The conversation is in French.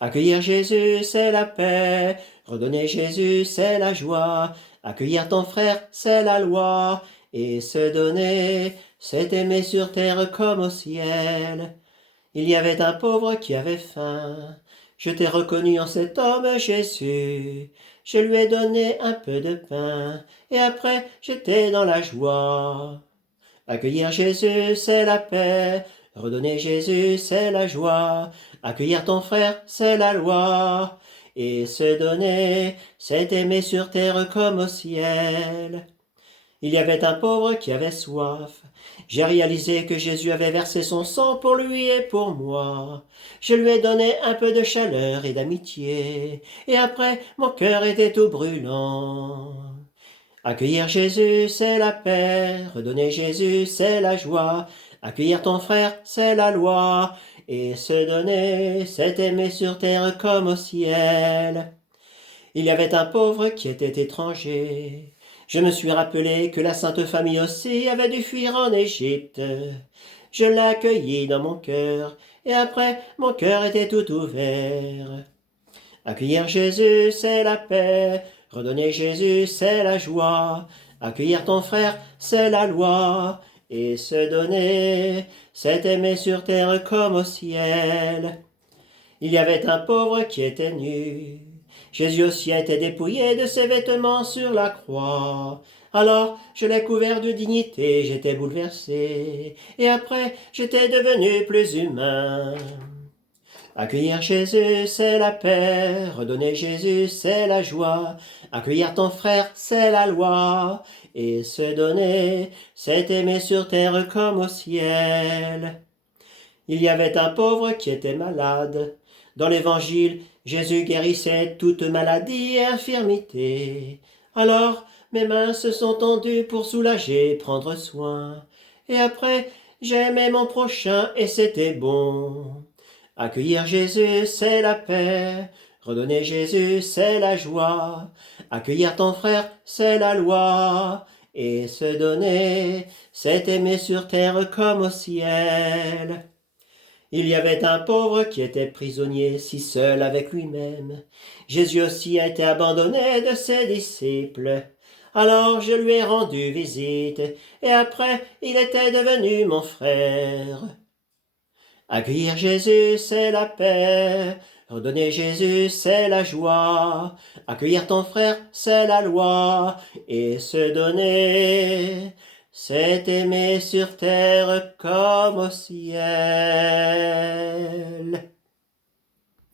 Accueillir Jésus, c'est la paix. Redonner Jésus, c'est la joie. Accueillir ton frère, c'est la loi. Et se donner, c'est aimer sur terre comme au ciel. Il y avait un pauvre qui avait faim. Je t'ai reconnu en cet homme, Jésus. Je lui ai donné un peu de pain. Et après, j'étais dans la joie. Accueillir Jésus, c'est la paix. Redonner Jésus, c'est la joie. Accueillir ton frère, c'est la loi. Et se donner, c'est aimer sur terre comme au ciel. Il y avait un pauvre qui avait soif. J'ai réalisé que Jésus avait versé son sang pour lui et pour moi. Je lui ai donné un peu de chaleur et d'amitié. Et après, mon cœur était tout brûlant. Accueillir Jésus, c'est la paix. Redonner Jésus, c'est la joie. Accueillir ton frère, c'est la loi. Et se donner, c'est aimer sur terre comme au ciel. Il y avait un pauvre qui était étranger. Je me suis rappelé que la Sainte Famille aussi avait dû fuir en Égypte. Je l'ai accueilli dans mon cœur, et après mon cœur était tout ouvert. Accueillir Jésus, c'est la paix. Redonner Jésus, c'est la joie. Accueillir ton frère, c'est la loi. Et se donner, c'est aimer sur terre comme au ciel. Il y avait un pauvre qui était nu. Jésus aussi était dépouillé de ses vêtements sur la croix. Alors je l'ai couvert de dignité, j'étais bouleversé. Et après, j'étais devenu plus humain. Accueillir Jésus, c'est la paix. Redonner Jésus, c'est la joie. Accueillir ton frère, c'est la loi. Et se donner, c'est aimer sur terre comme au ciel. Il y avait un pauvre qui était malade. Dans l'Évangile, Jésus guérissait toute maladie et infirmité. Alors, mes mains se sont tendues pour soulager, prendre soin. Et après, j'aimais mon prochain et c'était bon. Accueillir Jésus, c'est la paix. Redonner Jésus, c'est la joie. Accueillir ton frère, c'est la loi. Et se donner, c'est aimer sur terre comme au ciel. Il y avait un pauvre qui était prisonnier, si seul avec lui-même. Jésus aussi a été abandonné de ses disciples. Alors je lui ai rendu visite, et après il était devenu mon frère. Accueillir Jésus, c'est la paix. Redonner Jésus, c'est la joie. Accueillir ton frère, c'est la loi. Et se donner, c'est aimer sur terre comme au ciel.